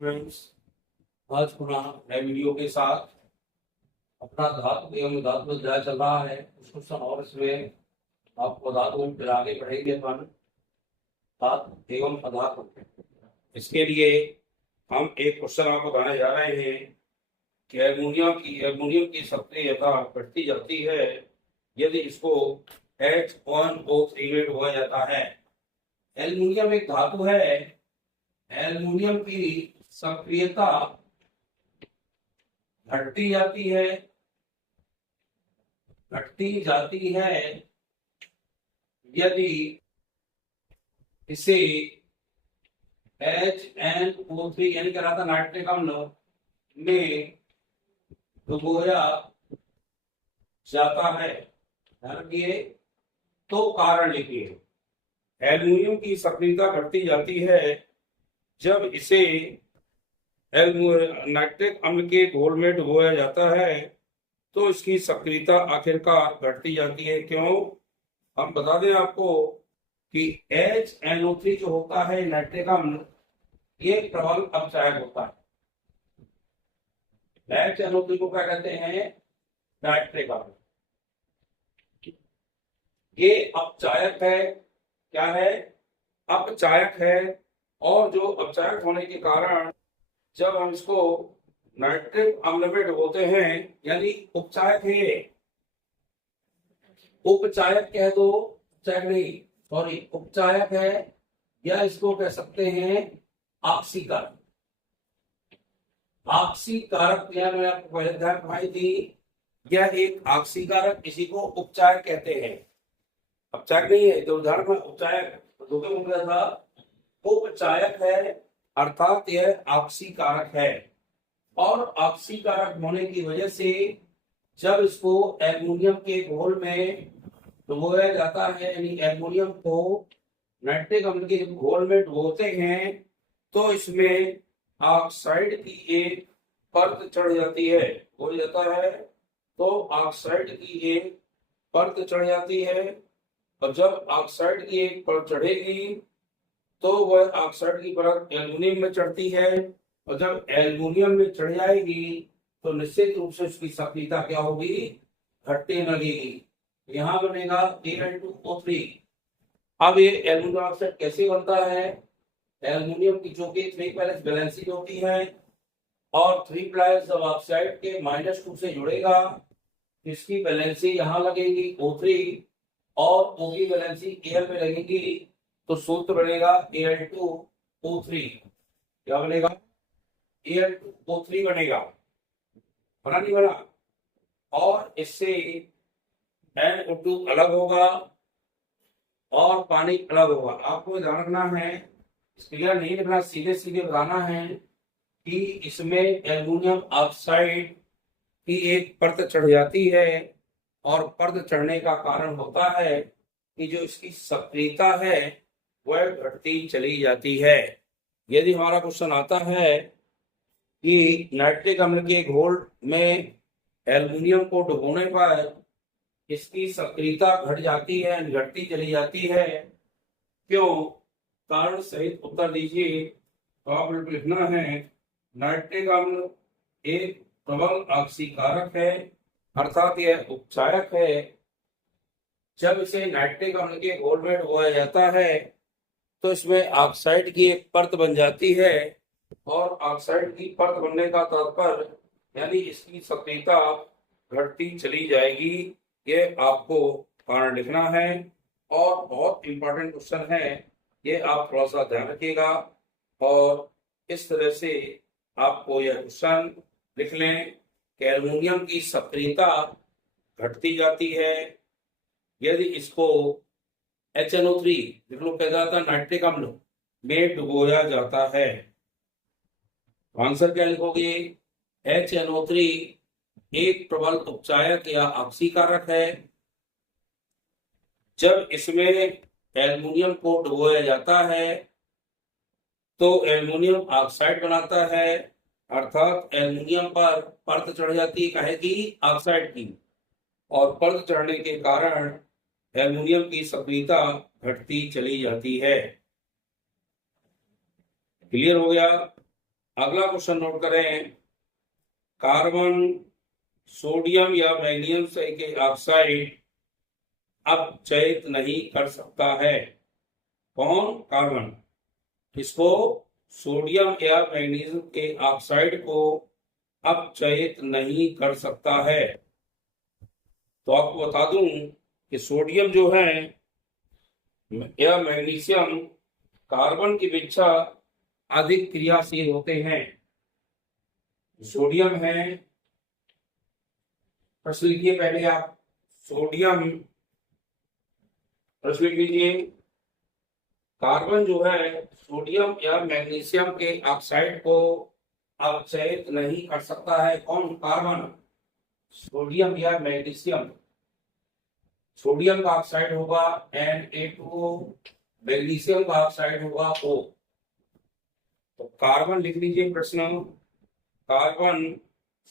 Friends, आज पुनः नए वीडियो के साथ अपना धातु एवं धातु अध्याय चल रहा है। उस क्वेश्चन और इसमें आपको धातु फिर आगे बढ़ेंगे अपन धातु एवं अधातु। इसके लिए हम एक क्वेश्चन आपको बताने जा रहे हैं कि एल्युमिनियम की सक्रियता बढ़ती जाती है यदि इसको H1O3 में डुबाया जाता है। एल्युमिनियम एक धातु है। एल्युमिनियम की सक्रियता घटती जाती है यदि इसे HNO3 यानी क्या था नाइट्रिक अम्ल में डुबोया जाता है। ध्यान रखिए, तो कारण लिखिए। एल्युमिनियम की सक्रियता घटती जाती है जब इसे नाइट्रिक अम्ल के घोल में डुबोया जाता है, तो इसकी सक्रियता आखिरकार घटती जाती है। क्यों? हम बता दें आपको कि HNO3 जो होता है नाइट्रिक अम्ल, ये प्रबल अपचायक होता है। HNO3 को क्या कहते हैं? नाइट्रिक अम्ल। ये अपचायक है। क्या है? अपचायक है। और जो अपचायक होने के कारण जब हम इसको नाइट्रिक अम्ल में डुबोते हैं, यानी उपचायक है, उपचायक कह दो, उपचायक नहीं, सॉरी, उपचायक है, या इसको कह सकते हैं ऑक्सीकारक। ऑक्सीकारक यह मैं आपको पहले बताई थी, यह एक ऑक्सीकारक, इसी को उपचायक कहते हैं। अपचायक नहीं है, तो उदाहरण में उपचायक दो हो गया था, उपचायक है अर्थात यह ऑक्सीकारक है। और ऑक्सीकारक होने की वजह से जब इसको एल्युमिनियम के घोल में डुबोया जाता है, यानी एल्युमिनियम को नाइट्रिक अम्ल के घोल में डुबोते हैं, तो इसमें ऑक्साइड की एक परत चढ़ जाती है। हो जाता है तो ऑक्साइड की एक परत चढ़ जाती है। और जब ऑक्साइड की एक परत चढ़ेगी तो वह ऑक्साइड की परत एल्युमिनियम में चढ़ती है, और जब एल्युमिनियम में चढ़ जाएगी तो निश्चित रूप से उसकी सक्रियता क्या होगी? घटने लगेगी। यहां बनेगा Al2O3। अब ये एल्युमिनियम ऑक्साइड कैसे बनता है? एल्युमिनियम की जो कि 3 वैलेंसी होती है, और 3 जब ऑक्साइड के -2 से जुड़ेगा, इसकी वैलेंसी यहां लगेगी O3, और O की वैलेंसी Al में लगेगी, तो सूत्र बनेगा Al2O3। क्या बनेगा? Al2O3 बनेगा। बना नहीं बना? और इससे NO2 अलग होगा और पानी अलग होगा। आपको ध्यान रखना है, क्लियर नहीं लिखना, सीधे सीधे बताना है कि इसमें एल्युमिनियम ऑक्साइड की एक परत चढ़ जाती है, और परत चढ़ने का कारण होता है कि जो इसकी सक्रियता है वह घटती चली जाती है। यदि हमारा क्वेश्चन आता है कि नाइट्रिक अम्ल के घोल में एल्युमिनियम को डुबोने पर इसकी सक्रियता घट जाती है, घटती चली जाती है, क्यों? कारण सहित उत्तर दीजिए। तो आप लिखना है, नाइट्रिक अम्ल एक प्रबल ऑक्सीकारक है अर्थात यह उपचायक है। जब इसे नाइट्रिक अम्ल के घोल में डुबोया जाता है तो इसमें ऑक्साइड की एक परत बन जाती है, और ऑक्साइड की परत बनने का तात्पर्य यानी इसकी सक्रियता घटती चली जाएगी। ये आपको कारण लिखना है, और बहुत इंपॉर्टेंट क्वेश्चन है, ये आप थोड़ा सा ध्यान रखिएगा। और इस तरह से आपको यह क्वेश्चन लिख लें कि एल्युमिनियम की सक्रियता घटती जाती है यदि इसको HNO3 लिख लो, कह जाता नाइट्रिक अम्ल में डुबोया जाता है। आंसर क्या लिखोगे? HNO3 एक प्रबल उपचायक या ऑक्सीकारक है। जब इसमें एल्युमिनियम को डुबोया जाता है तो एल्युमिनियम ऑक्साइड बनाता है, अर्थात एल्युमिनियम पर परत चढ़ जाती है, काहे की? ऑक्साइड की। और परत चढ़ने के कारण एल्युमिनियम की सक्रियता घटती चली जाती है। क्लियर हो गया? अगला क्वेश्चन नोट करें, कार्बन सोडियम या मैग्नीशियम के ऑक्साइड अपचयित नहीं कर सकता है। कौन? कार्बन। इसको सोडियम या मैग्नीशियम के ऑक्साइड को अपचयित नहीं कर सकता है। तो आपको बता दूं कि सोडियम जो है या मैग्नीशियम कार्बन की अपेक्षा अधिक क्रियाशील होते हैं। सोडियम है, प्रश्न लिखिए पहले आप, सोडियम, प्रश्न लिख लीजिए, कार्बन जो है सोडियम या मैग्नीशियम के ऑक्साइड को अपचयित नहीं कर सकता है। कौन? कार्बन। सोडियम या मैग्नीशियम, सोडियम का ऑक्साइड होगा Na2O, मैग्नीशियम का ऑक्साइड होगा O। तो कार्बन लिख लीजिए प्रश्न, कार्बन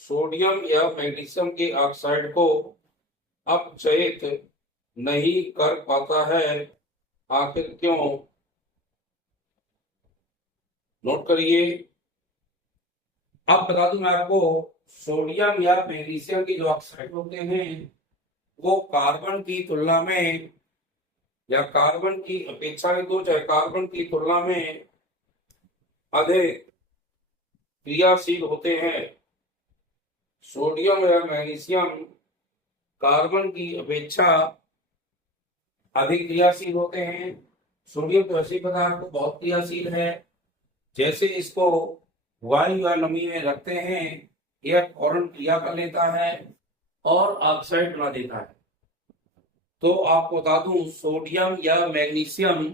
सोडियम या मैग्नीशियम के ऑक्साइड को अपचयित नहीं कर पाता है, आखिर क्यों? नोट करिए। अब बता दूं मैं आपको, सोडियम या मैग्नीशियम के जो ऑक्साइड होते हैं वो कार्बन की तुलना में या कार्बन की अपेक्षा में, तो चाहे कार्बन की तुलना में अधिक क्रियाशील होते हैं। सोडियम या मैग्नीशियम कार्बन की अपेक्षा अधिक क्रियाशील होते हैं। सोडियम तो ऐसे पदार्थ को बहुत क्रियाशील है, जैसे इसको वायु या नमी में रखते हैं, यह फौरन क्रिया कर लेता है और ऑक्साइड बना देता है। तो आपको बता दूं, सोडियम या मैग्नीशियम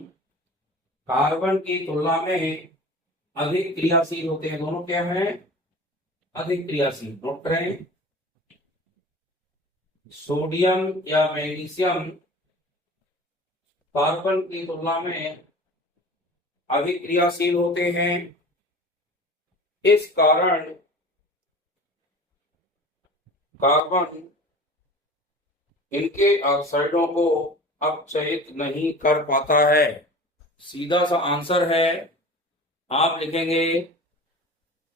कार्बन की तुलना में अधिक क्रियाशील होते हैं। दोनों क्या हैं? अधिक क्रियाशील। नोट करें, सोडियम या मैग्नीशियम कार्बन की तुलना में अधिक क्रियाशील होते हैं। इस कारण कार्बन इनके ऑक्साइडों को अपचयित नहीं कर पाता है। सीधा सा आंसर है, आप लिखेंगे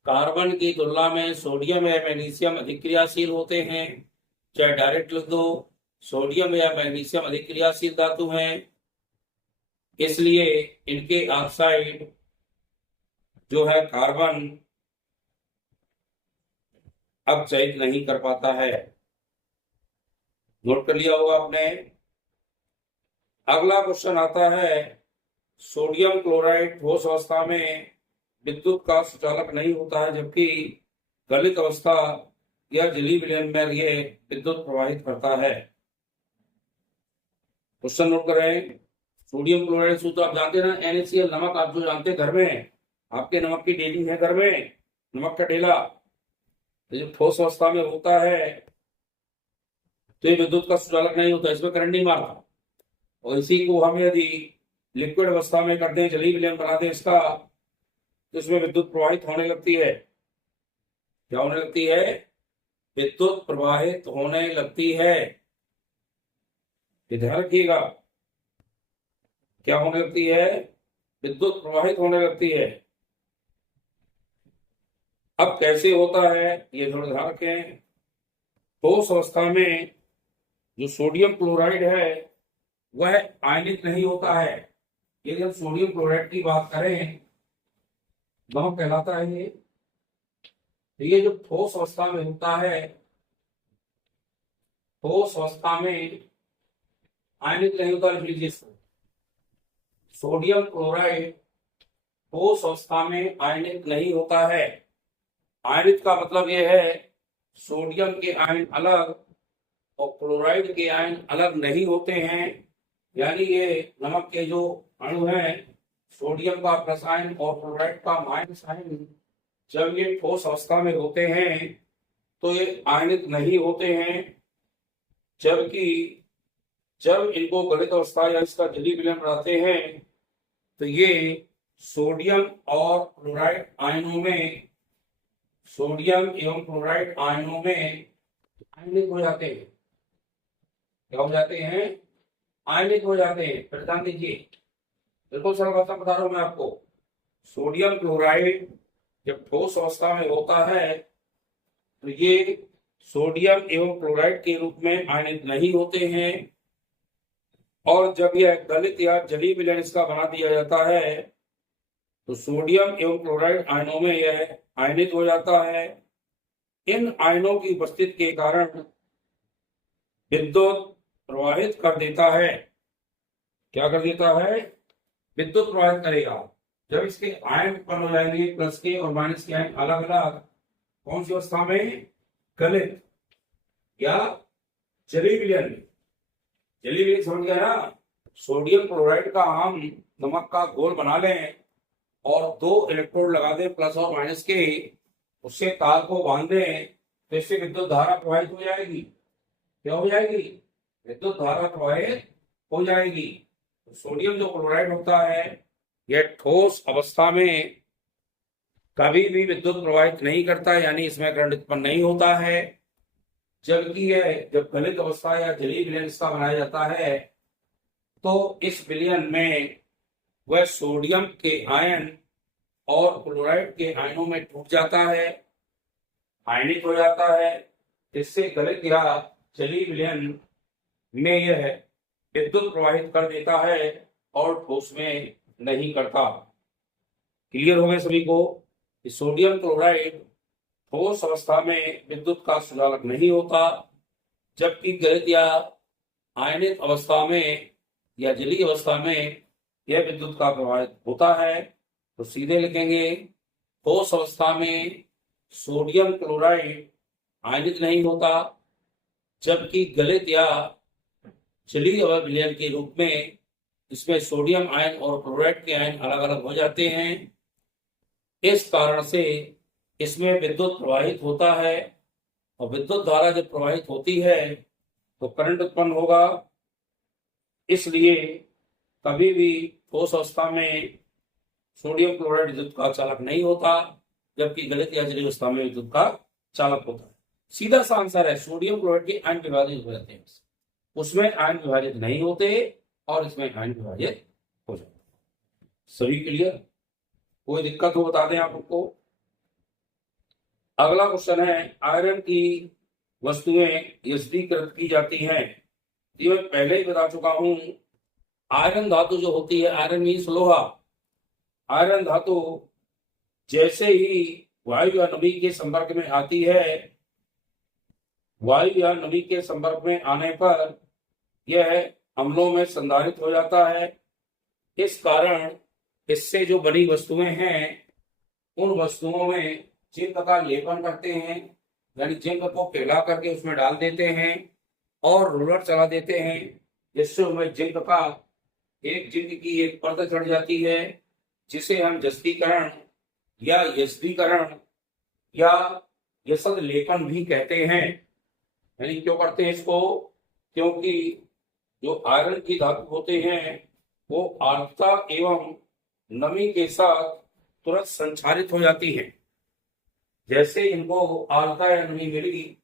कार्बन की तुलना में सोडियम या मैग्नीशियम अधिक क्रियाशील होते हैं, चाहे डायरेक्ट लिख दो, सोडियम या मैग्नीशियम अधिक क्रियाशील धातु हैं, इसलिए इनके ऑक्साइड जो है कार्बन अपचयित नहीं कर पाता है। नोट कर लिया होगा आपने। अगला क्वेश्चन आता है, सोडियम क्लोराइड ठोस अवस्था में विद्युत का सुचालक नहीं होता है, जबकि गलित अवस्था या जलीय विलयन में यह विद्युत प्रवाहित करता है। क्वेश्चन नोट करें, सोडियम क्लोराइड सूत्र आप जानते हैं ना, NaCl, नमक आप जो जानते हैं घर में, आपके नमक की डेली है घर में, नमक का ढेला, जब ठोस अवस्था में होता है तो ये विद्युत का सुचालक नहीं होता, इसमें करंट नहीं मारता। और इसी को हम यदि लिक्विड अवस्था में करते हैं, जलीय विलयन बनाते हैं इसका, तो इसमें विद्युत प्रवाहित होने लगती है। क्या होने लगती है? विद्युत प्रवाहित होने लगती है। ध्यान रखिएगा, क्या होने लगती है? विद्युत प्रवाहित होने लगती है। अब कैसे होता है ये थोड़ा ध्यान रखें। ठोस अवस्था में जो सोडियम क्लोराइड है वह आयनित नहीं होता है। यदि हम सोडियम क्लोराइड की बात करें, नमक कहलाता है ये। तो ये जो ठोस अवस्था में होता है, ठोस अवस्था में आयनित नहीं होता। लिख लीजिए इसको, सोडियम क्लोराइड ठोस अवस्था में आयनित नहीं होता है। आयनित का मतलब यह है सोडियम के आयन अलग और क्लोराइड के आयन अलग नहीं होते हैं। यानी ये नमक के जो अणु हैं, सोडियम का प्लस आयन और क्लोराइड का माइनस आयन, जब ये ठोस अवस्था में होते हैं तो ये आयनित नहीं होते हैं, जबकि जब इनको गलित अवस्था या इसका जलीय विलयन बनाते हैं तो ये सोडियम और क्लोराइड आयनों में, सोडियम एवं क्लोराइड आयनों में आयनित हो जाते हैं। क्या हो जाते हैं? आयनित हो जाते हैं। फिर ध्यान दीजिए, बिल्कुल सरल भाषा बता रहा हूं मैं आपको। सोडियम क्लोराइड जब ठोस अवस्था में होता है तो ये सोडियम एवं क्लोराइड के रूप में आयनित नहीं होते हैं, और जब यह गलित या जलीय विलयन इसका बना दिया जाता है तो सोडियम एवं क्लोराइड आयनों में यह आयनित हो जाता है। इन आयनों की उपस्थिति के कारण विद्युत प्रवाहित कर देता है। क्या कर देता है? विद्युत प्रवाहित करेगा। जब इसके आयन उत्पन्न हो जाएंगे, प्लस के और माइनस के आयन अलग अलग, कौन सी अवस्था में? गलित या जलीय विलयन में। जलीय विलयन समझ गया ना? सोडियम क्लोराइड का हम नमक का घोल बना लें और 2 इलेक्ट्रोड लगा दें प्लस और माइनस के, उससे तार को बांध दें तो इससे विद्युत धारा प्रवाहित हो जाएगी। क्या हो जाएगी? विद्युत धारा प्रवाहित हो जाएगी। तो सोडियम जो क्लोराइड होता है यह ठोस अवस्था में कभी भी विद्युत प्रवाहित नहीं करता, यानी इसमें करंट उत्पन्न नहीं होता है। जबकि यह जब गलित अवस्था या जलीय विलयन इसका बनाया जाता है तो इस विलयन में वह सोडियम के आयन और क्लोराइड के आयनों में टूट जाता है, आयनित हो जाता है। इससे गलित या जलीय विलयन में यह विद्युत प्रवाहित कर देता है और ठोस में नहीं करता। क्लियर हो गए सभी को? कि सोडियम क्लोराइड ठोस अवस्था में विद्युत का सुचालक नहीं होता, जबकि गलित या आयनित अवस्था में या जलीय अवस्था में यह विद्युत का प्रवाहित होता है। तो सीधे लिखेंगे, ठोस अवस्था में सोडियम क्लोराइड आयनित नहीं होता, जबकि गलित या जलीय विलयन के रूप में इसमें सोडियम आयन और क्लोराइड के आयन अलग अलग हो जाते हैं। इस कारण से इसमें विद्युत प्रवाहित होता है, और विद्युत धारा जब प्रवाहित होती है तो करंट उत्पन्न होगा। इसलिए कभी भी ठोस अवस्था में सोडियम क्लोराइड विद्युत का चालक नहीं होता, जबकि गलित या जलीय अवस्था में विद्युत का चालक होता है। सीधा सा आंसर है, सोडियम क्लोराइड के आयन विभाजित हो जाते हैं, उसमें आयन विभाजित नहीं होते और इसमें आयन विभाजित हो जाते हैं। सभी क्लियर? कोई दिक्कत हो बता दें आप लोग को। अगला क्वेश्चन है, आयरन की वस्तुएं यस्दीकृत की जाती हैं। ये मैं पहले ही बता चुका हूं। आयरन धातु जो होती है, आयरन मीन्स लोहा, आयरन धातु जैसे ही वायु या नमी के संपर्क में आती है, वायु या नमी के संपर्क में आने पर यह अम्लों में संधारित हो जाता है। इस कारण इससे जो बनी वस्तुएं हैं उन वस्तुओं में जिंक का लेपन करते हैं, यानी जिंक को पिघला करके उसमें डाल देते हैं और रोलर चला देते हैं, जिससे उसमें जिंक की एक परत चढ़ जाती है, जिसे हम जस्तीकरण या यस्दीकरण या यसद लेपन भी कहते हैं। यानी क्यों करते हैं इसको? क्योंकि जो आयरन की धातु होते हैं वो आर्द्रता एवं नमी के साथ तुरंत संचारित हो जाती हैं। जैसे इनको आर्द्रता या नमी मिलेगी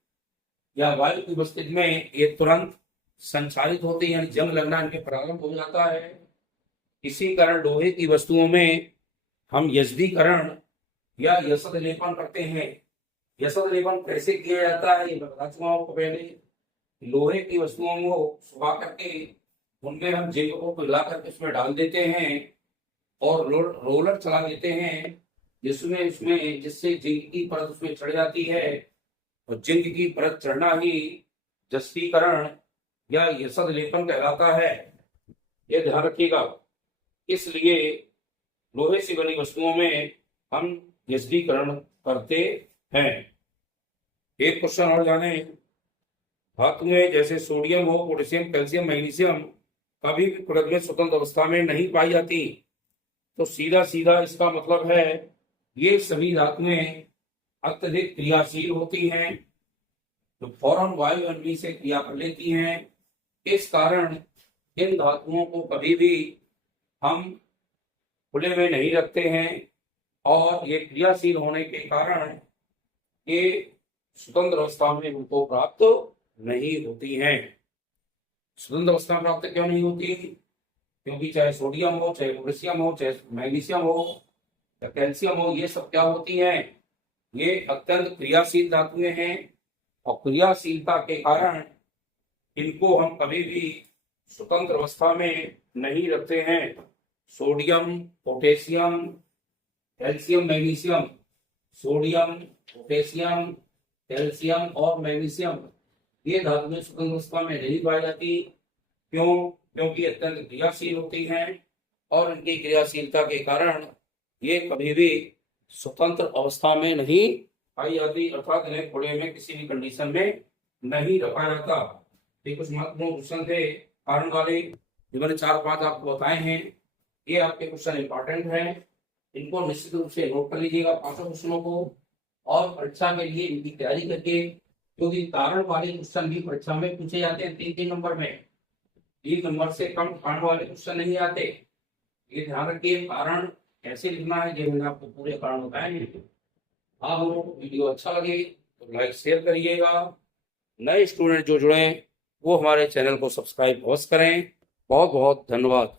या वायु की उपस्थिति में ये तुरंत संचारित होते हैं, यानी जंग लगना इनके प्रारंभ हो जाता है। इसी कारण लोहे की वस्तुओं में हम यस्दीकरण या यसद लेपन करते हैं। यसद लेपन कैसे किया जाता है ये बता चुका हूं आपको पहले। लोहे की वस्तुओं को सुखा करके उनमें हम जिंक को पिघला करके उसमें डाल देते हैं और रोलर चला देते हैं, जिससे जिंक की परत उसमें चढ़ जाती है, और जिंक की परत चढ़ना ही जस्तीकरण या यसद लेपन कहलाता है। यह ध्यान रखिएगा। इसलिए लोहे से बनी वस्तुओं में हम यस्दीकरण करते हैं। एक क्वेश्चन और जाने, धातुएं जैसे सोडियम हो, पोटेशियम, कैल्शियम, मैग्नीशियम कभी भी पृथ्वी में स्वतंत्र अवस्था में नहीं पाई जाती। तो सीधा सीधा इसका मतलब है ये सभी धातुएं अत्यधिक क्रियाशील होती हैं, तो फौरन वायु अग्नि से क्रिया कर लेती हैं। इस कारण इन धातुओं को कभी भी हम खुले में नहीं रखते हैं, और ये क्रियाशील होने के कारण ये स्वतंत्र अवस्था में उनको प्राप्त नहीं होती हैं। स्वतंत्र अवस्था प्राप्त क्यों नहीं होती? क्योंकि चाहे सोडियम हो, चाहे पोटेशियम हो, चाहे मैग्नीशियम हो, या कैल्शियम हो, ये सब क्या होती हैं, ये अत्यंत क्रियाशील धातुएं हैं और क्रियाशीलता के कारण इनको हम कभी भी स्वतंत्र अवस्था में नहीं रखते हैं। Sodium, potassium, calcium, magnesium, sodium, potassium, calcium और मैग्नीशियम, ये धातुएं स्वतंत्र अवस्था में नहीं पाई जाती। क्यों? क्योंकि अत्यंत क्रियाशील होती हैं और इनकी क्रियाशीलता के कारण ये कभी भी स्वतंत्र अवस्था में नहीं पाई जाती, अर्थात इन्हें घोड़े में किसी भी कंडीशन में नहीं रखा जाता। ये कुछ महत्वपूर्ण क्वेश्चन थे कारण वाले, जो मैंने 4-5 आपको बताए हैं। ये आपके क्वेश्चन इंपॉर्टेंट हैं, इनको निश्चित रूप से नोट कर लीजिएगा 5 क्वेश्चनों को, और परीक्षा के लिए इनकी तैयारी करके, क्योंकि कारण वाले क्वेश्चन भी परीक्षा में पूछे जाते हैं 3-3 नंबर में, 3 नंबर से कम कारण वाले क्वेश्चन नहीं आते। ये ध्यान रखिए, कारण कैसे लिखना है ये मैंने आपको पूरे कारण बताए हैं। आप लोगों को वीडियो अच्छा लगे तो लाइक शेयर करिएगा। नए स्टूडेंट जो जुड़े वो हमारे चैनल को सब्सक्राइब अवश्य करें। बहुत बहुत धन्यवाद।